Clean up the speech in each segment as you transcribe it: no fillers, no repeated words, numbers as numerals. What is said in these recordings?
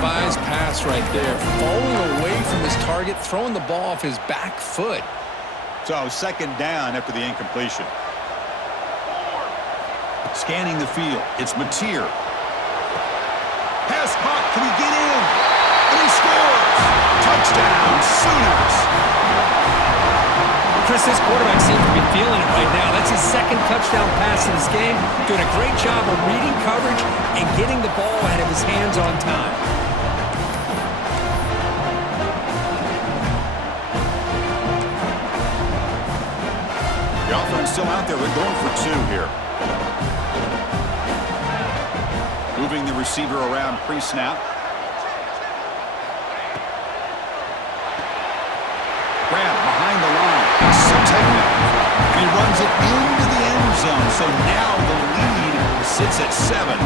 ill-advised pass right there. Falling away from his target, throwing the ball off his back foot. So second down after the incompletion. Scanning the field. It's Mateer. Pass caught. Can he get in? And he scores! Touchdown, Sooners! Chris, this quarterback seems to be feeling it right now. That's his second touchdown pass in this game. Doing a great job of reading coverage and getting the ball out of his hands on time. The offense still out there. They're going for two here. Moving the receiver around pre-snap. Grab behind the line. So and he runs it into the end zone. So now the lead sits at 7.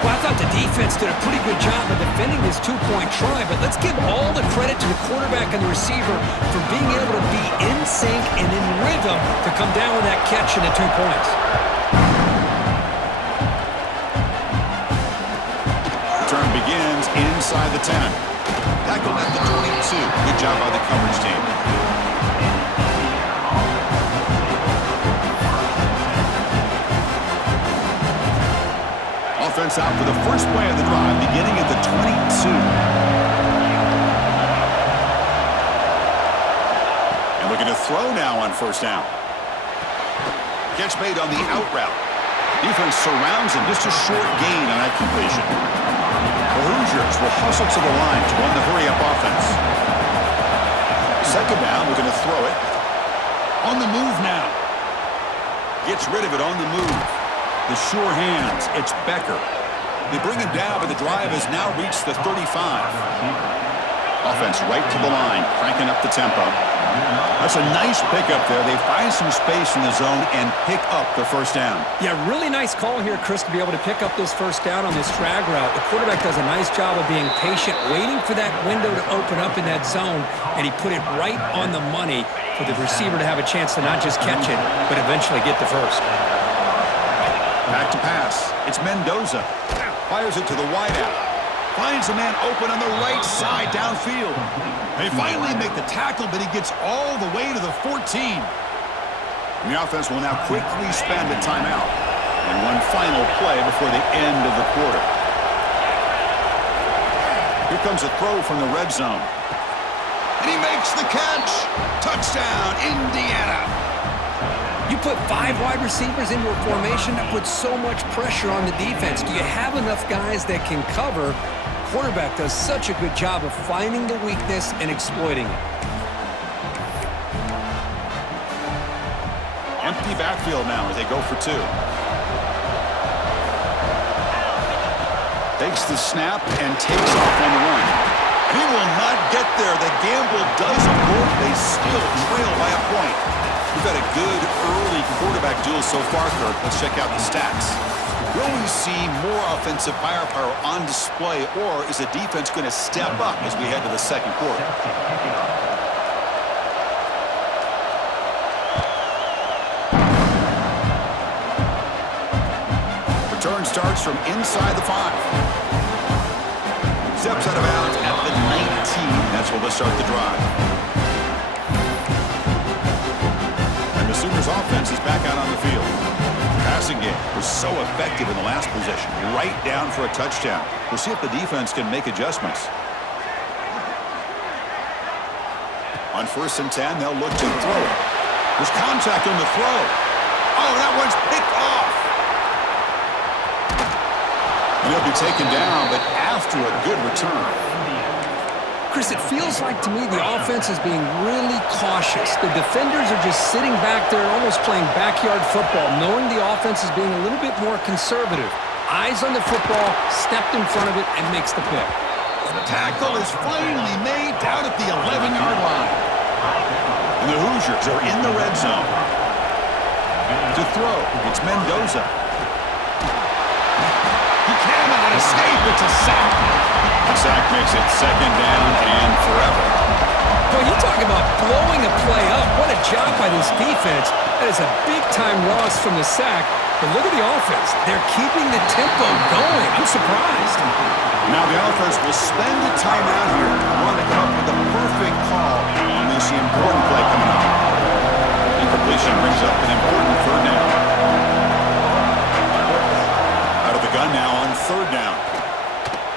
Well, I thought the defense did a pretty good job of defending this two-point try, but let's give all the credit to the quarterback and the receiver for being able to be in sync and in rhythm to come down with that catch and the 2 points. Return begins inside the 10. Tackled at the 22. Good job by the coverage team. Offense out for the first play of the drive, beginning at the 22. And looking to throw now on first down. Catch made on the out route. Defense surrounds him. Just a short gain on that completion. The Hoosiers will hustle to the line to run the hurry-up offense. Second down, we're going to throw it. On the move now. Gets rid of it on the move. The sure hands, it's Becker. They bring him down, but the drive has now reached the 35. Offense right to the line, cranking up the tempo. That's a nice pickup there. They find some space in the zone and pick up the first down. Yeah, really nice call here, Chris, to be able to pick up this first down on this drag route. The quarterback does a nice job of being patient, waiting for that window to open up in that zone, and he put it right on the money for the receiver to have a chance to not just catch it, but eventually get the first. Back to pass. It's Mendoza. Fires it to the wideout. Finds a man open on the right side downfield. They finally make the tackle, but he gets all the way to the 14. And the offense will now quickly spend a timeout. And one final play before the end of the quarter. Here comes a throw from the red zone. And he makes the catch. Touchdown, Indiana. You put 5 wide receivers into a formation that puts so much pressure on the defense. Do you have enough guys that can cover? Quarterback does such a good job of finding the weakness and exploiting it. Empty backfield now as they go for 2. Takes the snap and takes off on the run. He will not get there. The gamble doesn't work. They still trail by a point. We've had a good early quarterback duel so far, Kirk. Let's check out the stats. Will we see more offensive firepower on display, or is the defense going to step up as we head to the second quarter? Return starts from inside the 5. Steps out of bounds at the 19. That's where they'll start the drive. The Sooners offense is back out on the field. Passing game was so effective in the last possession, right down for a touchdown. We'll see if the defense can make adjustments. On 1st and 10, they'll look to throw it. There's contact on the throw. Oh, that one's picked off. And he'll be taken down, but after a good return. Chris, it feels like to me the offense is being really cautious. The defenders are just sitting back there almost playing backyard football, knowing the offense is being a little bit more conservative. Eyes on the football, stepped in front of it, and makes the pick. The tackle is finally made down at the 11-yard line. And the Hoosiers are in the red zone. To throw, it's Mendoza. He cannot escape. It's a sack. The sack makes it second down and forever. Well, you talk about blowing a play up. What a job by this defense. That is a big-time loss from the sack. But look at the offense. They're keeping the tempo going. I'm surprised. Now the offense will spend a timeout here. Want to come up with the perfect call on this important play coming up. Incompletion brings up an important third down. Out of the gun now on third down.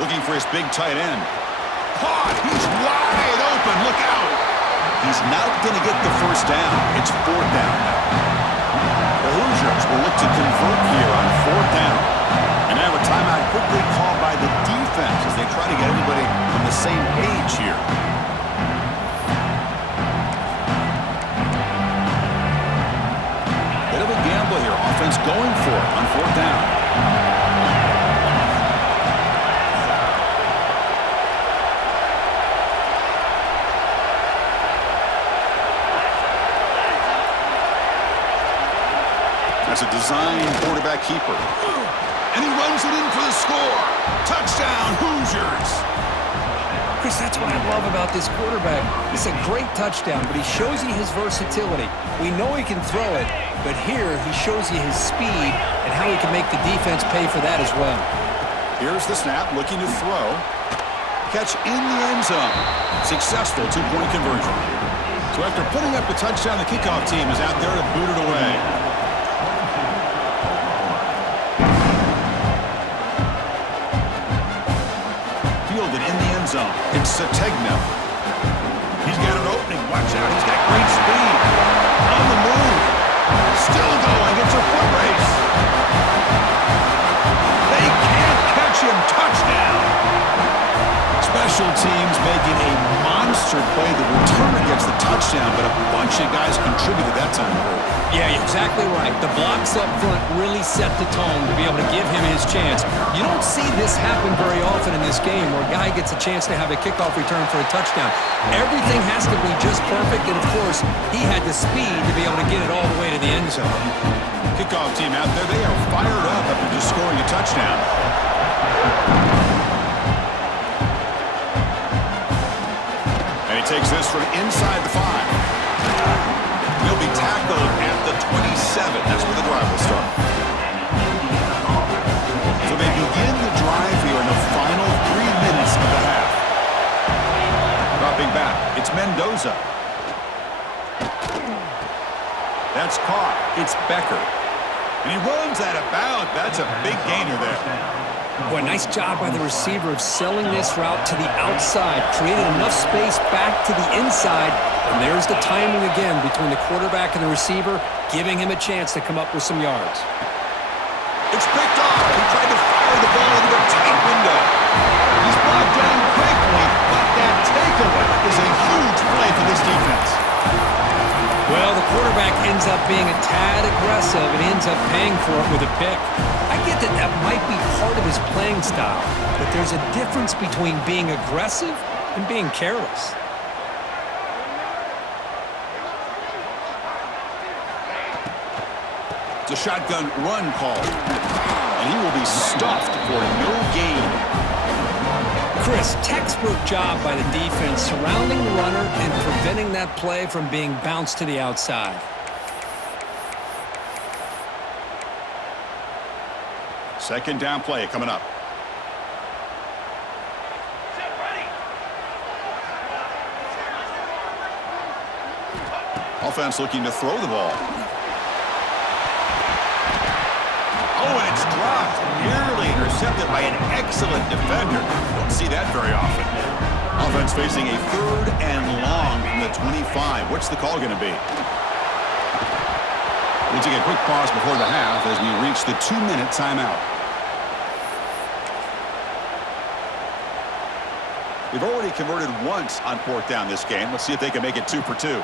Looking for his big tight end. Caught! He's wide open! Look out! He's not going to get the first down. It's fourth down now. The Hoosiers will look to convert here on fourth down. And now a timeout quickly called by the defense as they try to get everybody on the same page here. Bit of a gamble here. Offense going for it on fourth down. That's a designed quarterback keeper. And he runs it in for the score. Touchdown, Hoosiers. Chris, that's what I love about this quarterback. It's a great touchdown, but he shows you his versatility. We know he can throw it, but here he shows you his speed and how he can make the defense pay for that as well. Here's the snap, looking to throw. Catch in the end zone. Successful two-point conversion. So after putting up the touchdown, the kickoff team is out there to boot it away. Fielded in the end zone. It's Sategna. He's got an opening. Watch out. He's got great speed. On the move. Still going. It's a foot race. They can't catch him. Touchdown. Special teams making a monster play. The returner gets the touchdown, but a bunch of guys contributed that time. Yeah, you're exactly right. The blocks up front really set the tone to be able to give him his chance. You don't see this happen very often in this game where a guy gets a chance to have a kickoff return for a touchdown. Everything has to be just perfect, and of course, he had the speed to be able to get it all the way to the end zone. Kickoff team out there, they are fired up after just scoring a touchdown. And he takes this from inside the 5. He'll be tackled at the 27. That's where the drive will start. So they begin the drive here in the final 3 minutes of the half. Dropping back, it's Mendoza. That's caught. It's Becker. And he runs out of bounds. That's a big gainer there. Boy, nice job by the receiver of selling this route to the outside, created enough space back to the inside, and there's the timing again between the quarterback and the receiver, giving him a chance to come up with some yards. It's picked off. He tried to fire the ball into a tight window. He's brought down quickly, but that takeaway is a huge play for this defense. Well, the quarterback ends up being a tad aggressive and ends up paying for it with a pick. I get that that might be part of his playing style, but there's a difference between being aggressive and being careless. It's a shotgun run call, and he will be stuffed for no gain. Chris, textbook job by the defense surrounding the runner and preventing that play from being bounced to the outside. Second down play coming up. Offense looking to throw the ball. Oh, and it's dropped. Nearly intercepted by an excellent defender. Don't see that very often. Offense facing a third and long from the 25. What's the call going to be? We'll take a quick pause before the half as we reach the 2-minute timeout. They've already converted once on fourth down this game. Let's see if they can make it 2 for 2.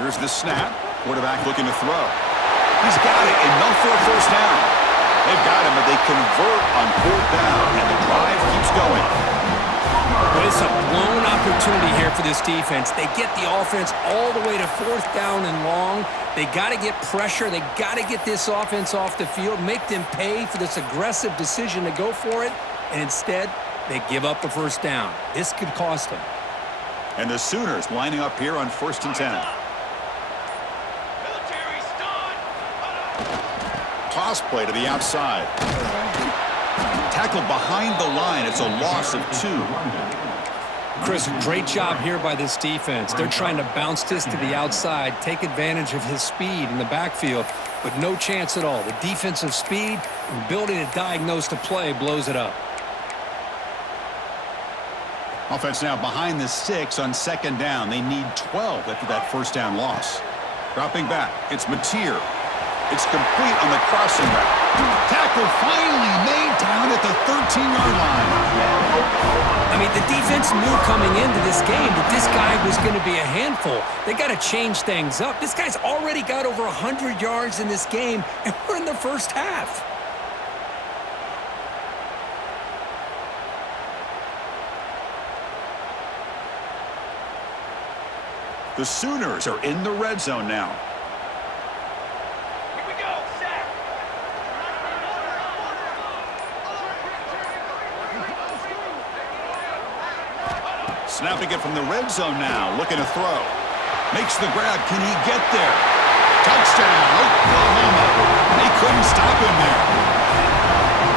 Here's the snap. Quarterback looking to throw. He's got it, enough for a first down. They've got him, but they convert on fourth down, and the drive keeps going. Well, it's a blown opportunity here for this defense. They get the offense all the way to fourth down and long. They got to get pressure. They got to get this offense off the field, make them pay for this aggressive decision to go for it, and instead, they give up the first down. This could cost them. And the Sooners lining up here on 1st and 10. toss play to the outside. Tackled behind the line. It's a loss of 2. Chris, great job here by this defense. They're trying to bounce this to the outside, take advantage of his speed in the backfield, but no chance at all. The defensive speed and ability to diagnose the play blows it up. Offense now behind the 6 on 2nd down. They need 12 after that first down loss. Dropping back, it's Mateer. It's complete on the crossing route. Tackle finally made down at the 13-yard line. I mean, the defense knew coming into this game that this guy was going to be a handful. They got to change things up. This guy's already got over 100 yards in this game, and we're in the first half. The Sooners are in the red zone now. Here we go, Zach. Snapping it from the red zone now, looking to throw. Makes the grab. Can he get there? Touchdown, Oklahoma. They couldn't stop him there.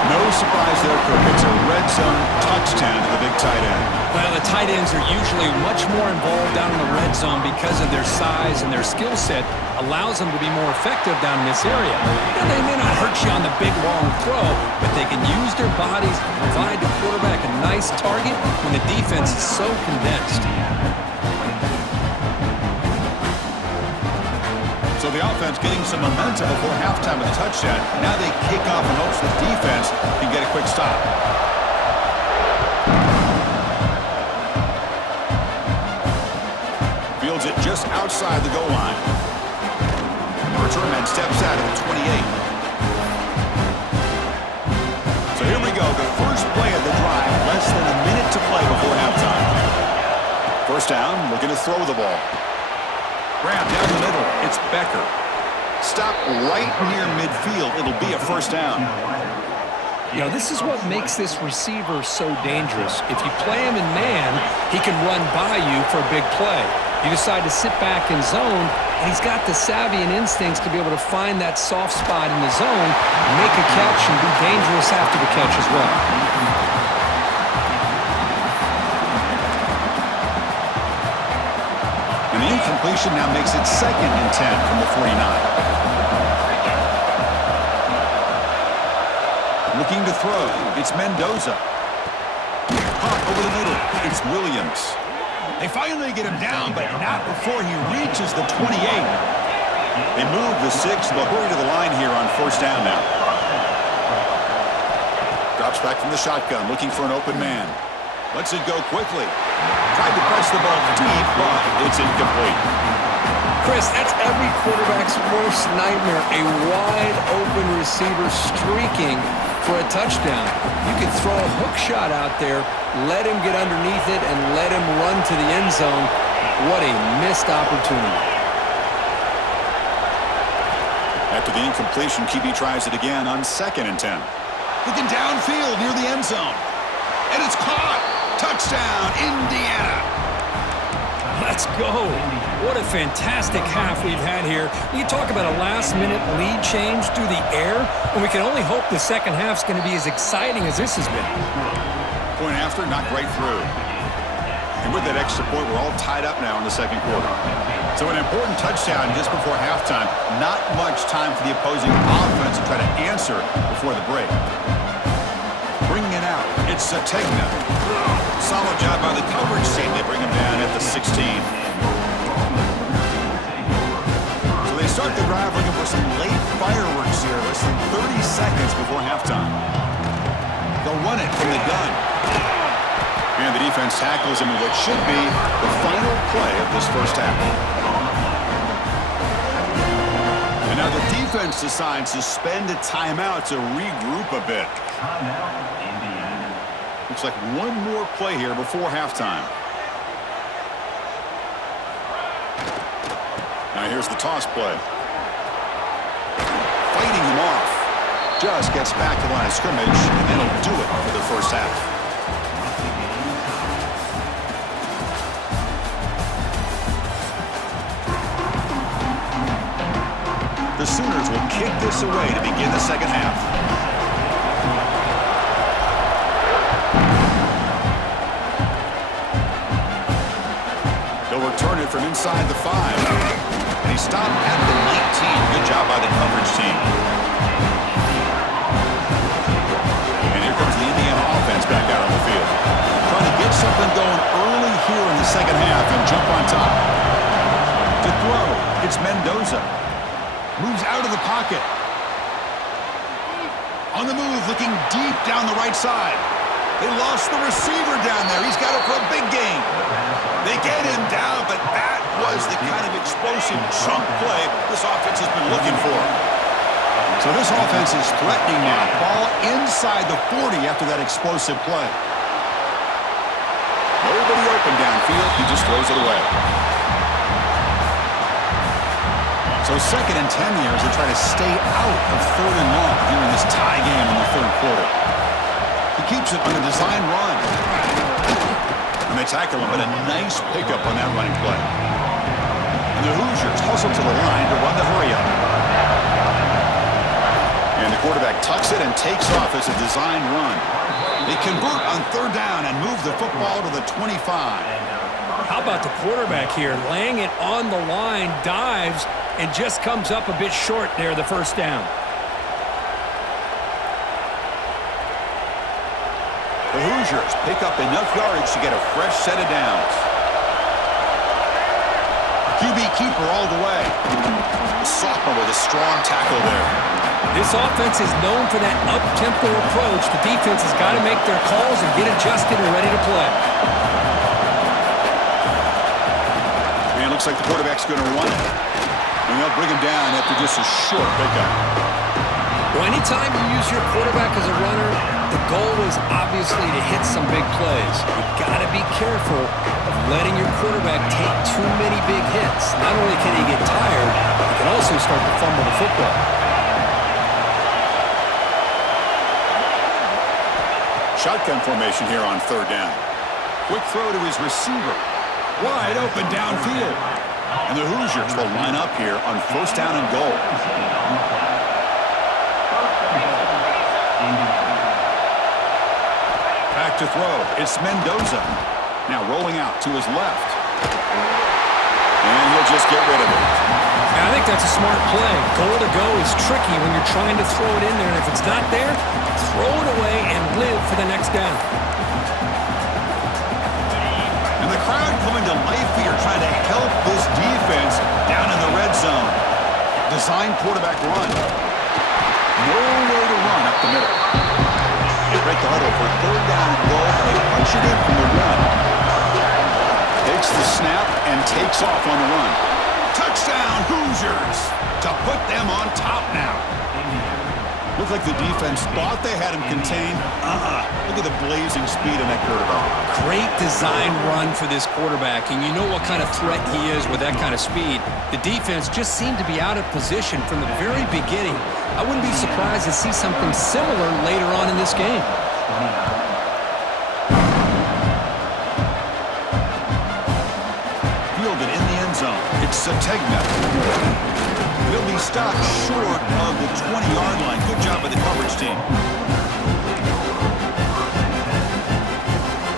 No surprise there, Kirk. It's a red zone touchdown to the big tight end. Well, the tight ends are usually much more involved down in the red zone because of their size and their skill set allows them to be more effective down in this area. Now, they may not hurt you on the big, long throw, but they can use their bodies to provide the quarterback a nice target when the defense is so condensed. So the offense getting some momentum before halftime with a touchdown. Now they kick off in hopes the defense can get a quick stop. Fields it just outside the goal line. The return man steps out of the 28. So here we go, the first play of the drive. Less than a minute to play before halftime. First down, looking to throw the ball. Grab down the middle. It's Becker. Stop right near midfield. It'll be a first down. You know, this is what makes this receiver so dangerous. If you play him in man, he can run by you for a big play. You decide to sit back in zone, and he's got the savvy and instincts to be able to find that soft spot in the zone, make a catch, and be dangerous after the catch as well. And the incompletion now makes it 2nd and 10 from the 49. Looking to throw. It's Mendoza. Pop over the middle. It's Williams. They finally get him down, but not before he reaches the 28. They move the 6. They'll hurry to the line here on first down now. Drops back from the shotgun, looking for an open man. Lets it go quickly. Tried to press the ball deep, but it's incomplete. Chris, that's every quarterback's worst nightmare, a wide-open receiver streaking for a touchdown. You could throw a hook shot out there, let him get underneath it, and let him run to the end zone. What a missed opportunity. After the incompletion, QB tries it again on 2nd and 10. Looking downfield near the end zone. And it's caught. Touchdown, Indiana. Let's go. What a fantastic half we've had here. You talk about a last-minute lead change through the air, and we can only hope the second half's going to be as exciting as this has been. Point after, not right through. And with that extra point, we're all tied up now in the second quarter. So an important touchdown just before halftime. Not much time for the opposing offense to try to answer before the break. Bringing it out, it's Sategna. Solid job by the coverage team. They bring him down at the 16. So they start the drive looking for some late fireworks here. Less than 30 seconds before halftime. They'll run it from the gun. And the defense tackles him in what should be the final play of this first half. And now the defense decides to spend a timeout to regroup a bit. Looks like one more play here before halftime. Now here's the toss play. Fighting him off. Just gets back to the line of scrimmage, and that'll do it for the first half. The Sooners will kick this away to begin the second half. They'll return it from inside the 5. And he stopped at the 19. Good job by the coverage team. And here comes the Indiana offense back out on the field. Trying to get something going early here in the second half and jump on top. To throw, it's Mendoza. Moves out of the pocket. On the move, looking deep down the right side. They lost the receiver down there. He's got it for a big gain. They get him down, but that was the kind of explosive chunk play this offense has been looking for. So this offense is threatening now. Ball inside the 40 after that explosive play. Nobody open downfield. He just throws it away. So 2nd and 10 here as they try to stay out of 3rd and long here in this tie game in the 3rd quarter. He keeps it on a design run. And they tackle him, but a nice pickup on that running play. And the Hoosiers hustle to the line to run the hurry-up. And the quarterback tucks it and takes off as a design run. They convert on 3rd down and move the football to the 25. How about the quarterback here, laying it on the line, dives, and just comes up a bit short there, the 1st down. The Hoosiers pick up enough yardage to get a fresh set of downs. QB keeper all the way. The sophomore with a strong tackle there. This offense is known for that up-tempo approach. The defense has got to make their calls and get adjusted and ready to play. And it looks like the quarterback's going to run it. And they'll bring him down after just a short pickup. Well, anytime you use your quarterback as a runner, the goal is obviously to hit some big plays. You've got to be careful of letting your quarterback take too many big hits. Not only can he get tired, he can also start to fumble the football. Shotgun formation here on 3rd down. Quick throw to his receiver. Wide open downfield. And the Hoosiers will line up here on 1st down and goal. Back to throw. It's Mendoza. Now rolling out to his left. And he'll just get rid of it. I think that's a smart play. Goal to go is tricky when you're trying to throw it in there. And if it's not there, throw it away and live for the next down. And the crowd coming to life here trying to help this defense down in the red zone. Design quarterback run. Nowhere to run up the middle. They break the huddle for 3rd down and goal. They punch it in from the 1. Takes the snap and takes off on the run. Touchdown Hoosiers to put them on top now. Looked like the defense thought they had him contained. Look at the blazing speed in that quarterback. Great design run for this quarterback, and you know what kind of threat he is with that kind of speed. The defense just seemed to be out of position from the very beginning. I wouldn't be surprised to see something similar later on in this game. Fielded in the end zone. It's Sategna. Will be stopped short of the 20-yard line. Good job by the coverage team.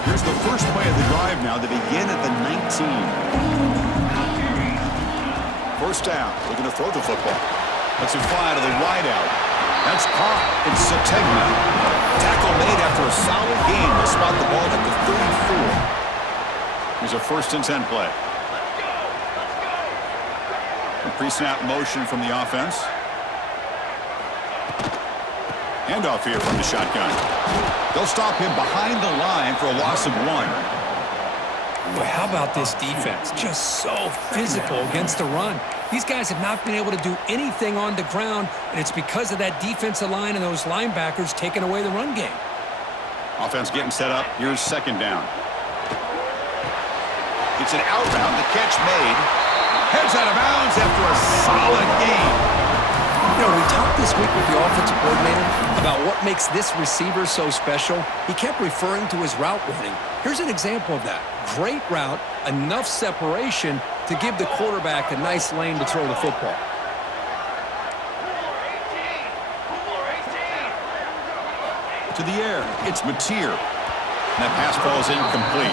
Here's the first play of the drive now. They begin at the 19. 1st down. Looking to throw the football. Lets it fly to the wide out. That's caught. It's Sategna. Tackle made after a solid gain to spot the ball at the 34. Here's a 1st and 10 play. Pre-snap motion from the offense. Handoff here from the shotgun. They'll stop him behind the line for a loss of 1. Boy, how about this defense? Just so physical against the run. These guys have not been able to do anything on the ground, and it's because of that defensive line and those linebackers taking away the run game. Offense getting set up. Here's 2nd down. It's an out route. The catch made. Heads out of bounds after a solid game. You know, we talked this week with the offensive coordinator about what makes this receiver so special. He kept referring to his route running. Here's an example of that. Great route, enough separation to give the quarterback a nice lane to throw the football. To the air. It's Mateer. And that pass falls incomplete.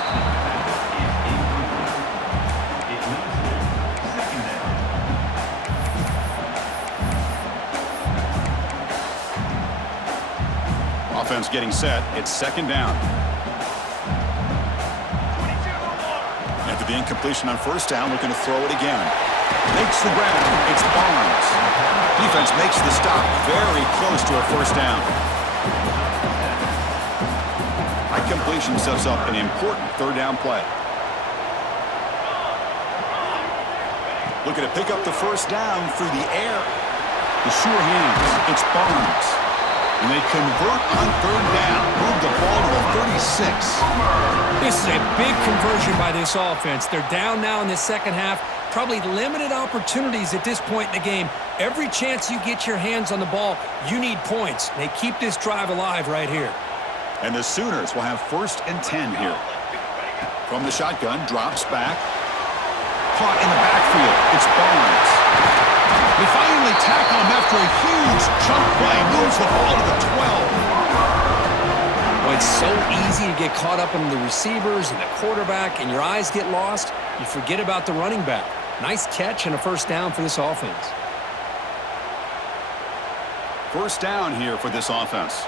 Offense getting set. It's second down. After the incompletion on first down, looking to throw it again. Makes the grab. It's Barnes. Defense makes the stop very close to a first down. High completion sets up an important third down play. Looking to pick up the first down through the air. The sure hands. It's Barnes. And they convert on third down. Move the ball to the 36. This is a big conversion by this offense. They're down now in the second half. Probably limited opportunities at this point in the game. Every chance you get your hands on the ball, you need points. They keep this drive alive right here. And the Sooners will have 1st and 10 here. From the shotgun, drops back. Caught in the backfield. It's Barnes. They finally tackle him after a huge chunk play. Moves the ball to the 12. Well, it's so easy to get caught up in the receivers and the quarterback, and your eyes get lost. You forget about the running back. Nice catch and a first down for this offense. First down here for this offense.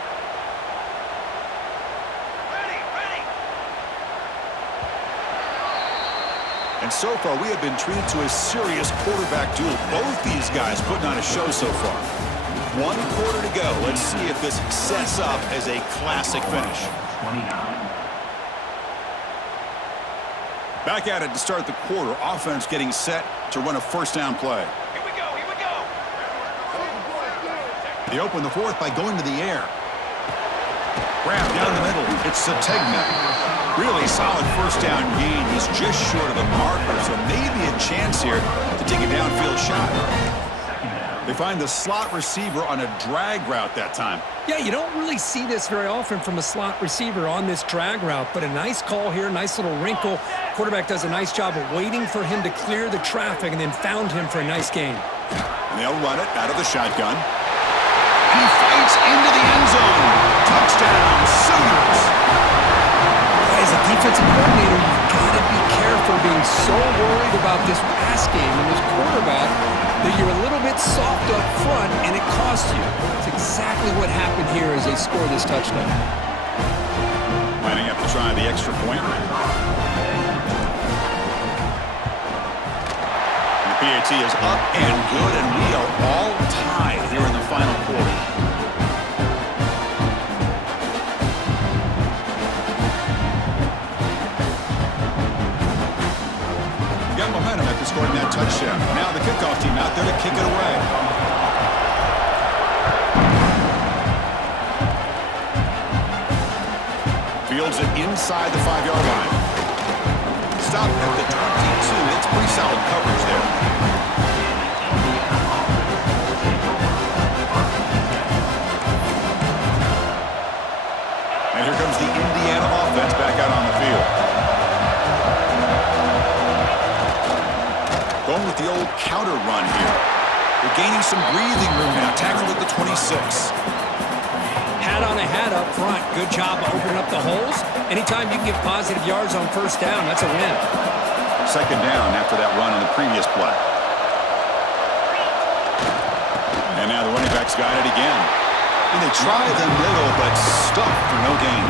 And so far, we have been treated to a serious quarterback duel. Both these guys putting on a show so far. 1 quarter to go. Let's see if this sets up as a classic finish. 29. Back at it to start the quarter. Offense getting set to run a first down play. Here we go, here we go. They open the fourth by going to the air. Grab down the middle. It's Sategna. Really solid first down gain. He's just short of a marker, so maybe a chance here to take a downfield shot. They find the slot receiver on a drag route that time. Yeah, you don't really see this very often from a slot receiver on this drag route, but a nice call here, nice little wrinkle. Quarterback does a nice job of waiting for him to clear the traffic and then found him for a nice gain. And they'll run it out of the shotgun. He fights into the end zone. Touchdown, Sooners. As a defensive coordinator, you've got to be careful being so worried about this pass game and this quarterback that you're a little bit soft up front and it costs you. It's exactly what happened here as they score this touchdown. Lining up to try the extra point. And the PAT is up and good, and we are all tied here in the final quarter. Got momentum after scoring that touchdown. Now the kickoff team out there to kick it away. Fields it inside the 5-yard line. Stop at the 22. It's pretty solid coverage there. And here comes the Indiana offense back out on the field. Going with the old counter run here. They're gaining some breathing room now. Tackled at the 26. Hat on a hat up front. Good job of opening up the holes. Anytime you can get positive yards on first down, that's a win. Second down after that run on the previous play. And now the running back's got it again. And they try the middle, but stuffed for no gain.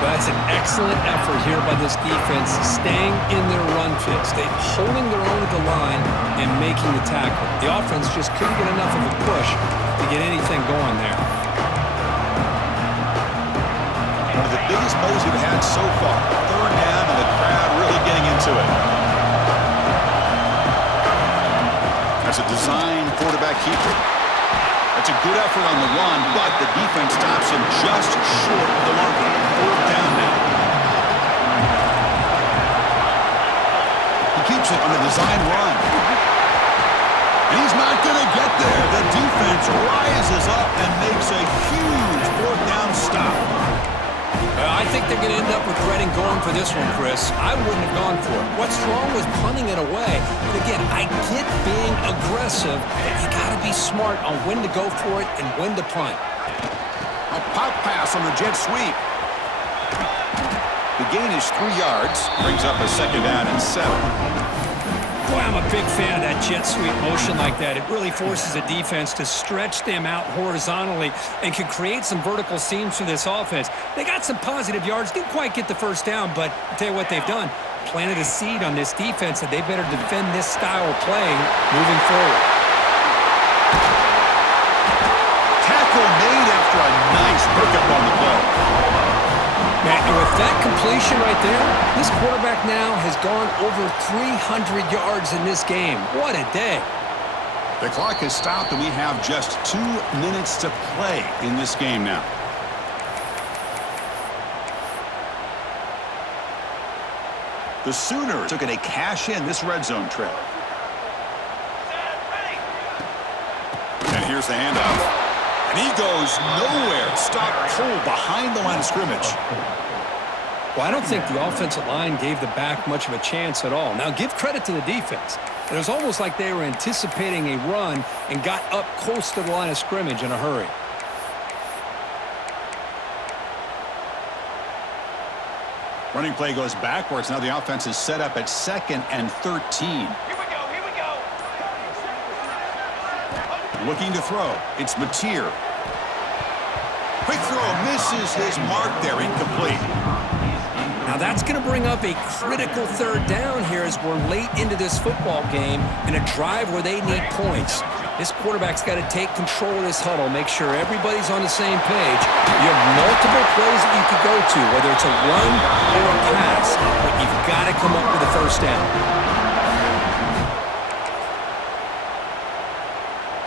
That's an excellent effort here by this defense, staying in their run fits. They're holding their own at the line and making the tackle. The offense just couldn't get enough of a push to get anything going there. One of the biggest plays we've had so far. Third down, and the crowd really getting into it. That's a design quarterback keeper. That's a good effort on the run, but the defense stops him just short of the marker. Fourth down now. He keeps it on the design run. And he's not going to get there. The defense rises up and makes a huge fourth down stop. I think they're going to end up regretting going for this one, Chris. I wouldn't have gone for it. What's wrong with punting it away? But again, I get being aggressive, but you got to be smart on when to go for it and when to punt. A pop pass on the jet sweep. The gain is 3 yards. Brings up a second down and 7. Boy, I'm a big fan of that jet sweep motion like that. It really forces a defense to stretch them out horizontally and can create some vertical seams for this offense. They got some positive yards, didn't quite get the first down, but I'll tell you what they've done. Planted a seed on this defense that they better defend this style of play moving forward. Tackle made after a nice pickup on the play. Man, and with that completion right there, this quarterback now has gone over 300 yards in this game. What a day. The clock has stopped, and we have just 2 minutes to play in this game now. The Sooners are going to cash in this red zone trip. And here's the handoff. And he goes nowhere. Stopped cold behind the line of scrimmage. Well, I don't think the offensive line gave the back much of a chance at all. Now, give credit to the defense. It was almost like they were anticipating a run and got up close to the line of scrimmage in a hurry. Running play goes backwards. Now the offense is set up at 2nd and 13. Here we go, here we go. Looking to throw. It's Mateer. Quick throw. Misses his mark there. Incomplete. Now that's going to bring up a critical third down here as we're late into this football game in a drive where they need points. This quarterback's got to take control of this huddle, make sure everybody's on the same page. You have multiple plays that you could go to, whether it's a run or a pass, but you've got to come up with a first down.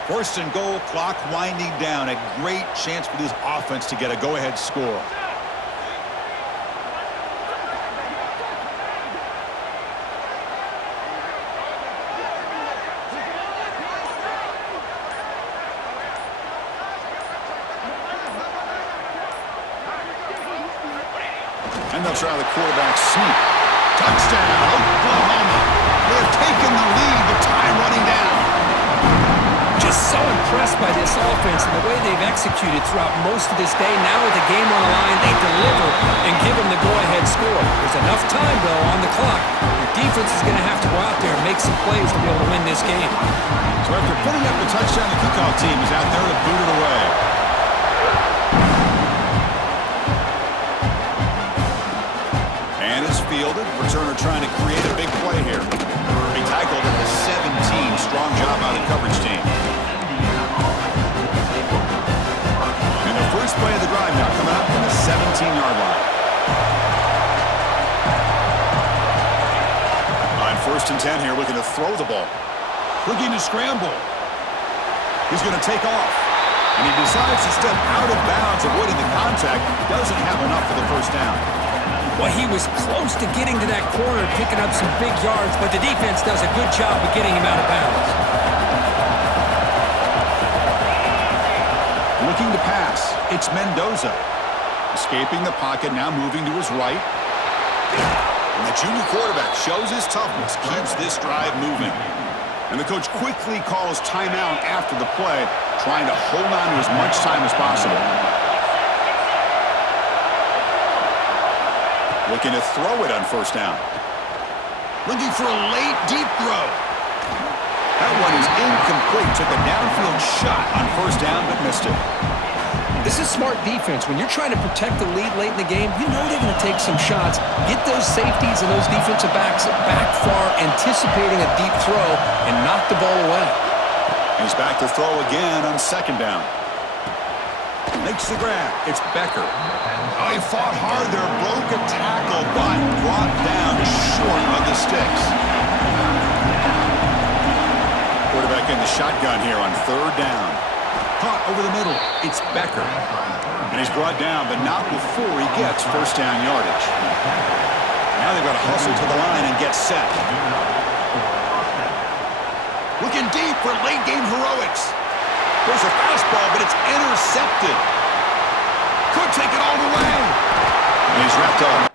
1st and goal, clock winding down. A great chance for this offense to get a go-ahead score. And they'll try the quarterback sneak. Touchdown, Oklahoma. They've taken the lead, but time running down. Just so impressed by this offense and the way they've executed throughout most of this day. Now with the game on the line, they deliver and give them the go-ahead score. There's enough time, though, on the clock. Your defense is going to have to go out there and make some plays to be able to win this game. So after putting up the touchdown, the kickoff team is out there to boot it away. Fielded. Returner trying to create a big play here. He tackled at the 17. Strong job by the coverage team. And the first play of the drive now coming up from the 17-yard line. On 1st and 10 here, looking to throw the ball. Looking to scramble. He's going to take off. And he decides to step out of bounds, avoiding the contact. Doesn't have enough for the first down. Well, he was close to getting to that corner, picking up some big yards, but the defense does a good job of getting him out of bounds. Looking to pass. It's Mendoza. Escaping the pocket, now moving to his right. And the junior quarterback shows his toughness, keeps this drive moving. And the coach quickly calls timeout after the play, trying to hold on to as much time as possible. Looking to throw it on 1st down. Looking for a late, deep throw. That one is incomplete. Took a downfield shot on 1st down, but missed it. This is smart defense. When you're trying to protect the lead late in the game, you know they're going to take some shots. Get those safeties and those defensive backs back far, anticipating a deep throw, and knock the ball away. He's back to throw again on 2nd down. Makes the grab. It's Becker. Oh, he fought hard there. Broke a tackle, but brought down short of the sticks. Quarterback in the shotgun here on 3rd down. Caught over the middle. It's Becker. And he's brought down, but not before he gets 1st down yardage. Now they've got to hustle to the line and get set. Looking deep for late game heroics. There's a fastball, but it's intercepted. Could take it all the way. And he's wrapped up.